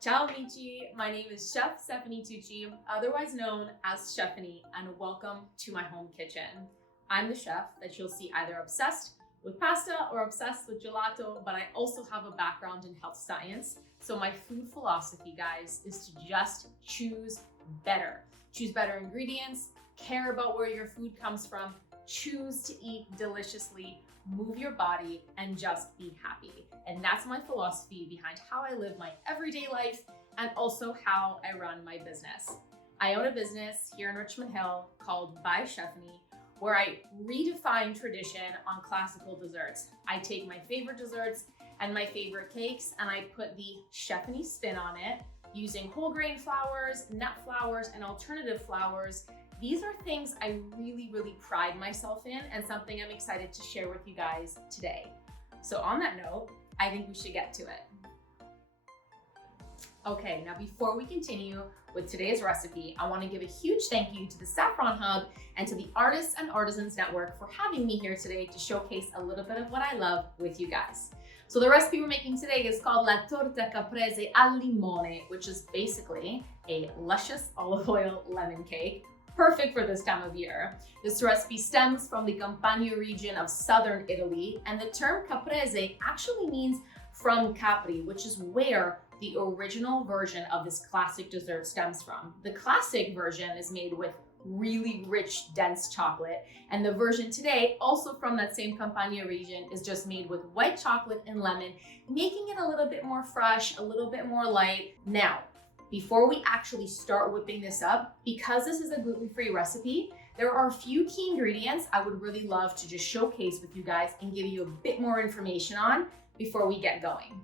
Ciao amici, my name is Chef Stephanie Tucci, otherwise known as Chefany, and welcome to my home kitchen. I'm the chef that you'll see either obsessed with pasta or obsessed with gelato, but I also have a background in health science. So my food philosophy, guys, is to just choose better. Choose better ingredients, care about where your food comes from, choose to eat deliciously, move your body, and just be happy. And that's my philosophy behind how I live my everyday life and also how I run my business. I own a business here in Richmond Hill called By Chefany, where I redefine tradition on classical desserts. I take my favorite desserts and my favorite cakes and I put the Chefany spin on it using whole grain flours, nut flours, and alternative flours. These are things I really pride myself in and something I'm excited to share with you guys today. So on that note, I think we should get to it. Okay, now before we continue with today's recipe, I want to give a huge thank you to the Saffron Hub and to the Artists and Artisans Network for having me here today to showcase a little bit of what I love with you guys. So the recipe we're making today is called La Torta Caprese al Limone, which is basically a luscious olive oil lemon cake. Perfect for this time of year. This recipe stems from the Campania region of southern Italy, and the term caprese actually means from Capri, which is where the original version of this classic dessert stems from. The classic version is made with really rich, dense chocolate, and the version today, also from that same Campania region, is just made with white chocolate and lemon, making it a little bit more fresh, a little bit more light. Now, before we actually start whipping this up, because this is a gluten-free recipe, there are a few key ingredients I would really love to just showcase with you guys and give you a bit more information on before we get going.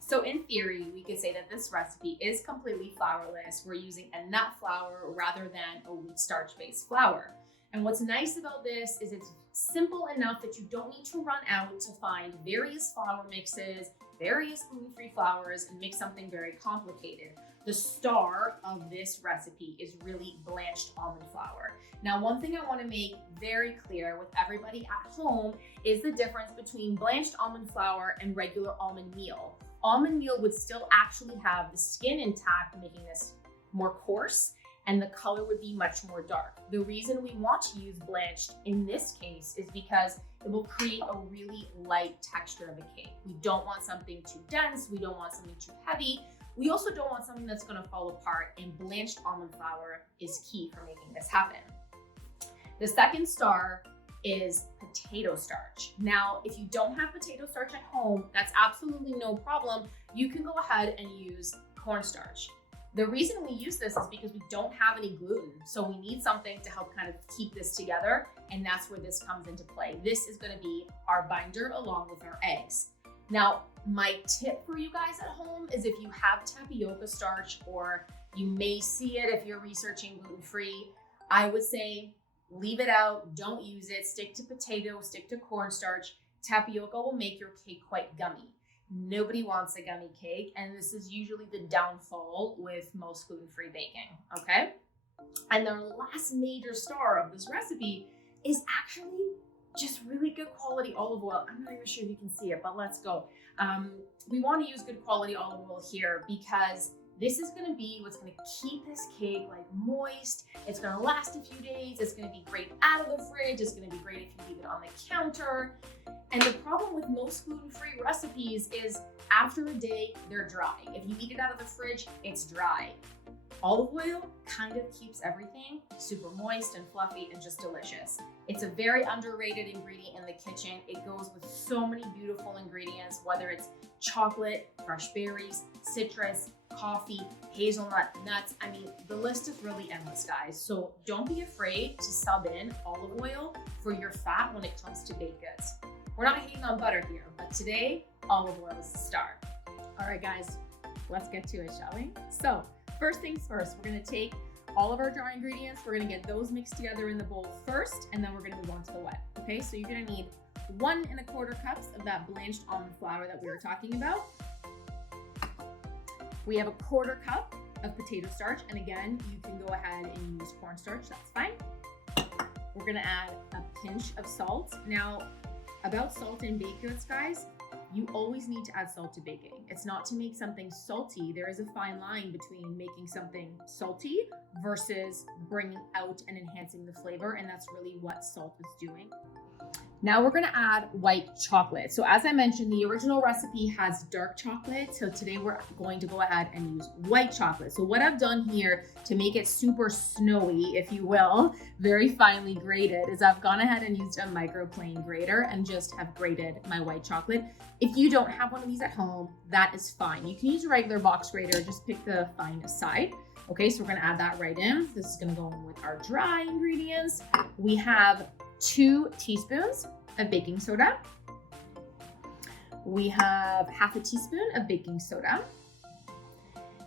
So in theory, we could say that this recipe is completely flourless. We're using a nut flour rather than a wheat starch-based flour. And what's nice about this is it's simple enough that you don't need to run out to find various flour mixes, various gluten-free flours, and make something very complicated. The star of this recipe is really blanched almond flour. Now, one thing I want to make very clear with everybody at home is the difference between blanched almond flour and regular almond meal. Almond meal would still actually have the skin intact, making this more coarse, and the color would be much more dark. The reason we want to use blanched in this case is because it will create a really light texture of a cake. We don't want something too dense, we don't want something too heavy, we also don't want something that's gonna fall apart, and blanched almond flour is key for making this happen. The second star is potato starch. Now, if you don't have potato starch at home, that's absolutely no problem. You can go ahead and use cornstarch. The reason we use this is because we don't have any gluten, so we need something to help kind of keep this together, and that's where this comes into play. This is gonna be our binder along with our eggs. Now, my tip for you guys at home is if you have tapioca starch, or you may see it if you're researching gluten-free, I would say leave it out, don't use it, stick to potato, stick to cornstarch. Tapioca will make your cake quite gummy. Nobody wants a gummy cake, and this is usually the downfall with most gluten-free baking, okay? And the last major star of this recipe is actually just really good quality olive oil. I'm not even sure if you can see it, but let's go. We want to use good quality olive oil here because this is going to be what's going to keep this cake like moist. It's going to last a few days. It's going to be great out of the fridge. It's going to be great if you leave it on the counter. And the problem with most gluten-free recipes is after a day, they're dry. If you eat it out of the fridge, it's dry. Olive oil kind of keeps everything super moist and fluffy and just delicious. It's a very underrated ingredient in the kitchen. It goes with so many beautiful ingredients, whether it's chocolate, fresh berries, citrus, coffee, hazelnut, nuts. I mean, the list is really endless, guys. So don't be afraid to sub in olive oil for your fat when it comes to baked goods. We're not hating on butter here, but today, olive oil is the star. All right, guys, let's get to it, shall we? So first things first, we're gonna take all of our dry ingredients, we're gonna get those mixed together in the bowl first, and then we're gonna move on to the wet, okay? So you're gonna need 1 1/4 cups of that blanched almond flour that we were talking about. We have 1/4 cup of potato starch, and again, you can go ahead and use cornstarch, that's fine. We're gonna add a pinch of salt. Now, about salt in baked goods, guys, you always need to add salt to baking. It's not to make something salty. There is a fine line between making something salty versus bringing out and enhancing the flavor, and that's really what salt is doing. Now we're gonna add white chocolate. So as I mentioned, the original recipe has dark chocolate. So today we're going to go ahead and use white chocolate. So what I've done here to make it super snowy, if you will, very finely grated, is I've gone ahead and used a microplane grater and just have grated my white chocolate. If you don't have one of these at home, that is fine. You can use a regular box grater, just pick the finest side. Okay, so we're gonna add that right in. This is gonna go in with our dry ingredients. We have 2 teaspoons of baking soda. We have half a teaspoon of baking soda.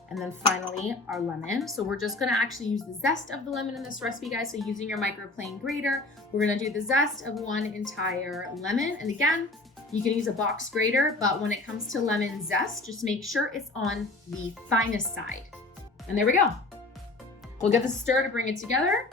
And then finally, our lemon. So we're just gonna actually use the zest of the lemon in this recipe, guys. So using your microplane grater, we're gonna do the zest of 1 entire lemon. And again, you can use a box grater, but when it comes to lemon zest, just make sure it's on the finest side. And there we go. We'll give this a stir to bring it together,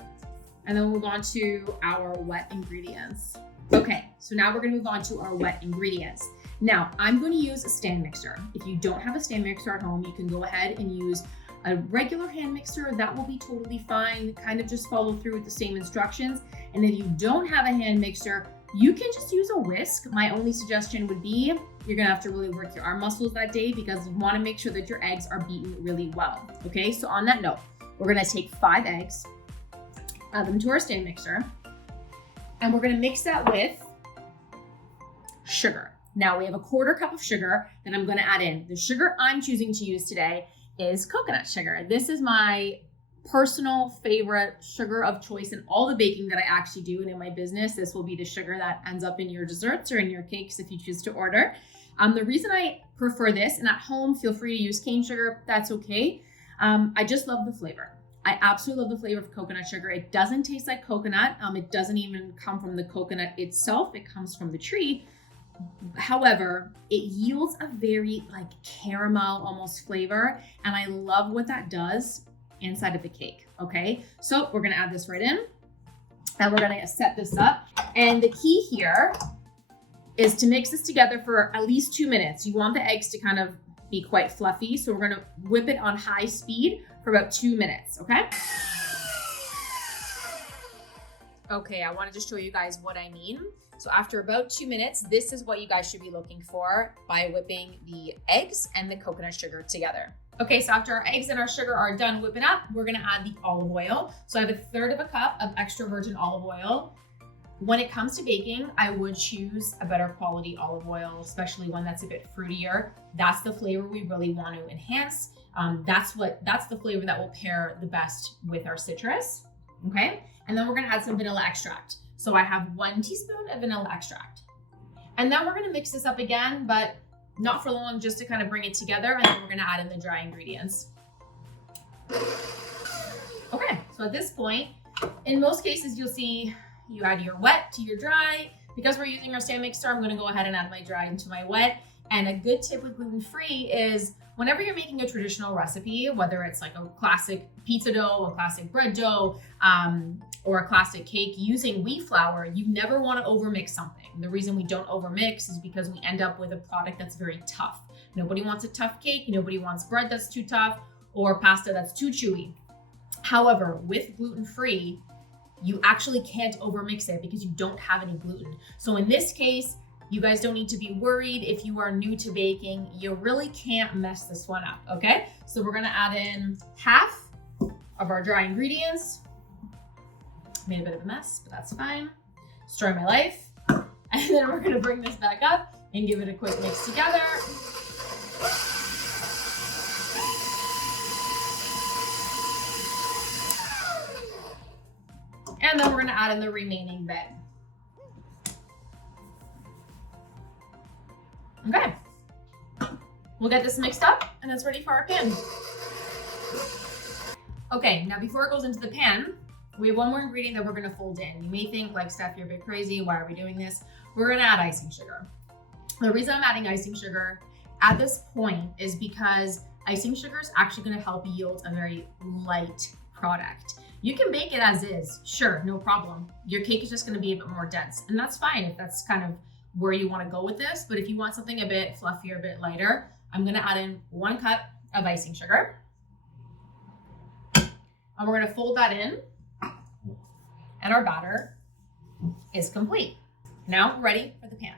and then we'll move on to our wet ingredients. Okay, so now we're gonna move on to our wet ingredients. Now, I'm gonna use a stand mixer. If you don't have a stand mixer at home, you can go ahead and use a regular hand mixer. That will be totally fine. Kind of just follow through with the same instructions. And if you don't have a hand mixer, you can just use a whisk. My only suggestion would be, you're gonna have to really work your arm muscles that day because you wanna make sure that your eggs are beaten really well. Okay, so on that note, we're gonna take 5 eggs, add them to our stand mixer, and we're gonna mix that with sugar. Now we have a 1/4 cup of sugar that I'm gonna add in. The sugar I'm choosing to use today is coconut sugar. This is my personal favorite sugar of choice in all the baking that I actually do, and in my business, this will be the sugar that ends up in your desserts or in your cakes if you choose to order. The reason I prefer this, and at home, feel free to use cane sugar, that's okay. I just love the flavor. I absolutely love the flavor of coconut sugar. It doesn't taste like coconut. It doesn't even come from the coconut itself. It comes from the tree. However, it yields a very like caramel almost flavor, and I love what that does inside of the cake. Okay, so we're gonna add this right in, and we're gonna set this up. And the key here is to mix this together for at least 2 minutes. You want the eggs to kind of be quite fluffy, so we're gonna whip it on high speed for about 2 minutes, okay? Okay, I wanted to show you guys what I mean. So after about 2 minutes, this is what you guys should be looking for by whipping the eggs and the coconut sugar together. Okay, so after our eggs and our sugar are done whipping up, we're gonna add the olive oil. So I have 1/3 cup of extra virgin olive oil. When it comes to baking, I would choose a better quality olive oil, especially one that's a bit fruitier. That's the flavor we really want to enhance. That's the flavor that will pair the best with our citrus, okay? And then we're gonna add some vanilla extract. So I have 1 teaspoon of vanilla extract. And then we're gonna mix this up again, but not for long, just to kind of bring it together, and then we're gonna add in the dry ingredients. Okay, so at this point, in most cases, you'll see you add your wet to your dry. Because we're using our stand mixer, I'm gonna go ahead and add my dry into my wet. And a good tip with gluten-free is whenever you're making a traditional recipe, whether it's like a classic pizza dough, a classic bread dough, or a classic cake using wheat flour, you never want to overmix something. The reason we don't overmix is because we end up with a product that's very tough. Nobody wants a tough cake. Nobody wants bread that's too tough or pasta that's too chewy. However, with gluten-free, you actually can't overmix it because you don't have any gluten. So in this case, you guys don't need to be worried if you are new to baking. You really can't mess this one up, okay? So we're gonna add in half of our dry ingredients. Made a bit of a mess, but that's fine. Story of my life. And then we're gonna bring this back up and give it a quick mix together. And then we're gonna add in the remaining bit. Okay, we'll get this mixed up and it's ready for our pan. Okay, now before it goes into the pan, we have one more ingredient that we're gonna fold in. You may think like, Steph, you're a bit crazy. Why are we doing this? We're gonna add icing sugar. The reason I'm adding icing sugar at this point is because icing sugar is actually gonna help yield a very light product. You can bake it as is, sure, no problem. Your cake is just gonna be a bit more dense, and that's fine if that's kind of where you want to go with this, but if you want something a bit fluffier, a bit lighter, I'm going to add in 1 cup of icing sugar. And we're going to fold that in, and our batter is complete. Now we're ready for the pan.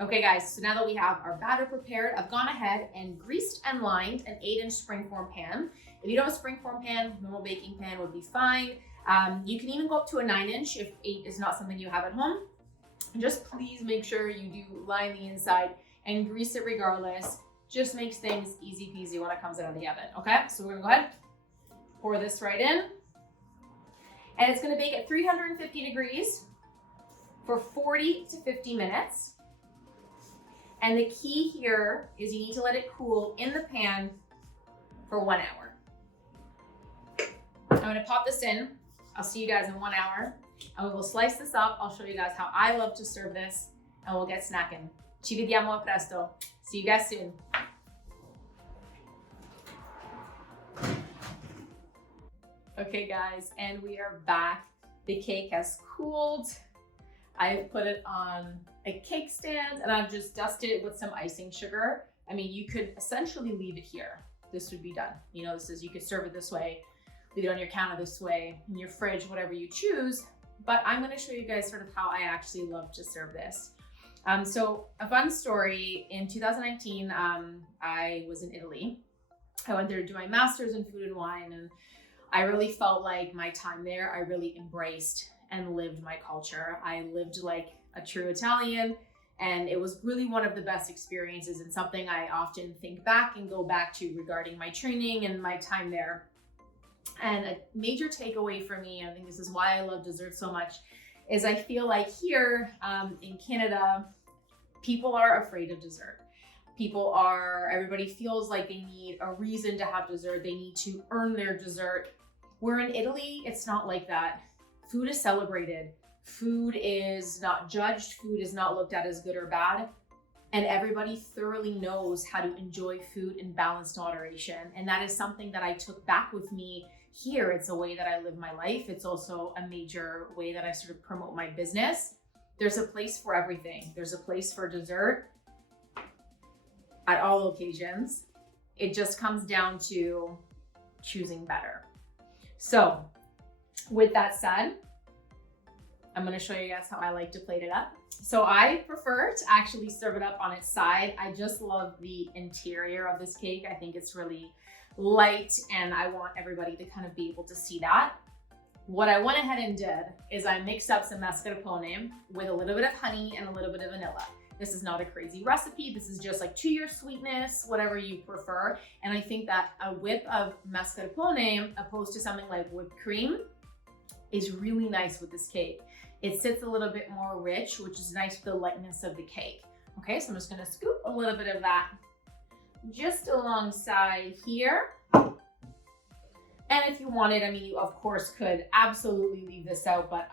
Okay guys, so now that we have our batter prepared, I've gone ahead and greased and lined an 8-inch springform pan. If you don't have a springform pan, normal baking pan would be fine. You can even go up to a 9-inch if 8 is not something you have at home. Just please make sure you do line the inside and grease it regardless. Just makes things easy peasy when it comes out of the oven, okay? So we're gonna go ahead, pour this right in. And it's gonna bake at 350 degrees for 40 to 50 minutes. And the key here is you need to let it cool in the pan for 1 hour. I'm gonna pop this in. I'll see you guys in 1 hour. And we will slice this up. I'll show you guys how I love to serve this, and we'll get snacking. Ci vediamo a presto. See you guys soon. Okay guys, and we are back. The cake has cooled. I put it on a cake stand and I've just dusted it with some icing sugar. I mean, you could essentially leave it here. This would be done. You know, you could serve it this way, leave it on your counter this way, in your fridge, whatever you choose. But I'm gonna show you guys sort of how I actually love to serve this. So a fun story, in 2019, I was in Italy. I went there to do my master's in food and wine, and I really felt like my time there, I really embraced and lived my culture. I lived like a true Italian, and it was really one of the best experiences and something I often think back and go back to regarding my training and my time there. And a major takeaway for me, I think this is why I love dessert so much, is I feel like here in Canada, people are afraid of dessert. Everybody feels like they need a reason to have dessert. They need to earn their dessert. Where in Italy, it's not like that. Food is celebrated. Food is not judged. Food is not looked at as good or bad. And everybody thoroughly knows how to enjoy food in balanced moderation. And that is something that I took back with me here. It's a way that I live my life. It's also a major way that I sort of promote my business. There's a place for everything. There's a place for dessert at all occasions. It just comes down to choosing better. So with that said, I'm gonna show you guys how I like to plate it up. So I prefer to actually serve it up on its side. I just love the interior of this cake. I think it's really light and I want everybody to kind of be able to see that. What I went ahead and did is I mixed up some mascarpone with a little bit of honey and a little bit of vanilla. This is not a crazy recipe. This is just like to your sweetness, whatever you prefer. And I think that a whip of mascarpone, opposed to something like whipped cream, is really nice with this cake. It sits a little bit more rich, which is nice for the lightness of the cake. Okay, so I'm just gonna scoop a little bit of that just alongside here. And if you wanted, I mean, you of course could absolutely leave this out, but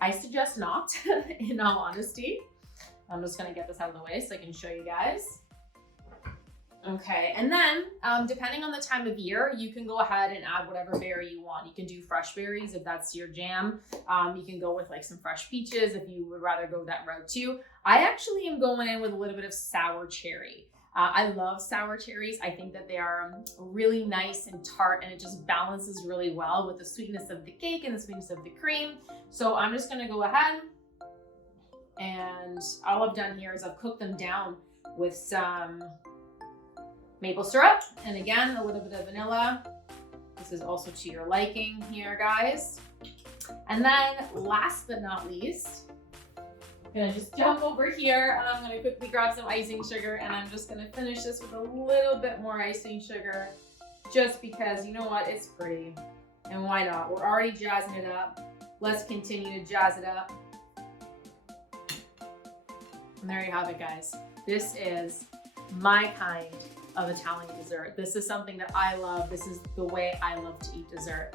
I suggest not, in all honesty. I'm just gonna get this out of the way so I can show you guys. Okay, and then depending on the time of year, you can go ahead and add whatever berry you want. You can do fresh berries if that's your jam. You can go with like some fresh peaches if you would rather go that route too. I actually am going in with a little bit of sour cherry. I love sour cherries. I think that they are really nice and tart, and it just balances really well with the sweetness of the cake and the sweetness of the cream. So I'm just gonna go ahead, and all I've done here is I've cooked them down with some maple syrup, and again, a little bit of vanilla. This is also to your liking here, guys. And then last but not least, I'm gonna just jump over here and I'm gonna quickly grab some icing sugar, and I'm just gonna finish this with a little bit more icing sugar, just because, you know what, it's pretty. And why not? We're already jazzing it up. Let's continue to jazz it up. And there you have it, guys. This is my kind of Italian dessert. This is something that I love. This is the way I love to eat dessert.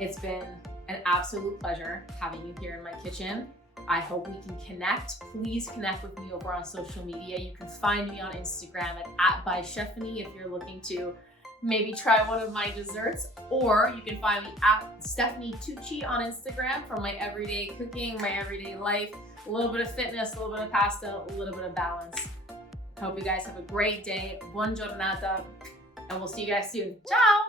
It's been an absolute pleasure having you here in my kitchen. I hope we can connect. Please connect with me over on social media. You can find me on Instagram at @bychefany if you're looking to maybe try one of my desserts, or you can find me at Stephanie Tucci on Instagram for my everyday cooking, my everyday life. a little bit of fitness, a little bit of pasta, a little bit of balance. Hope you guys have a great day. Buon giornata, and we'll see you guys soon. Ciao!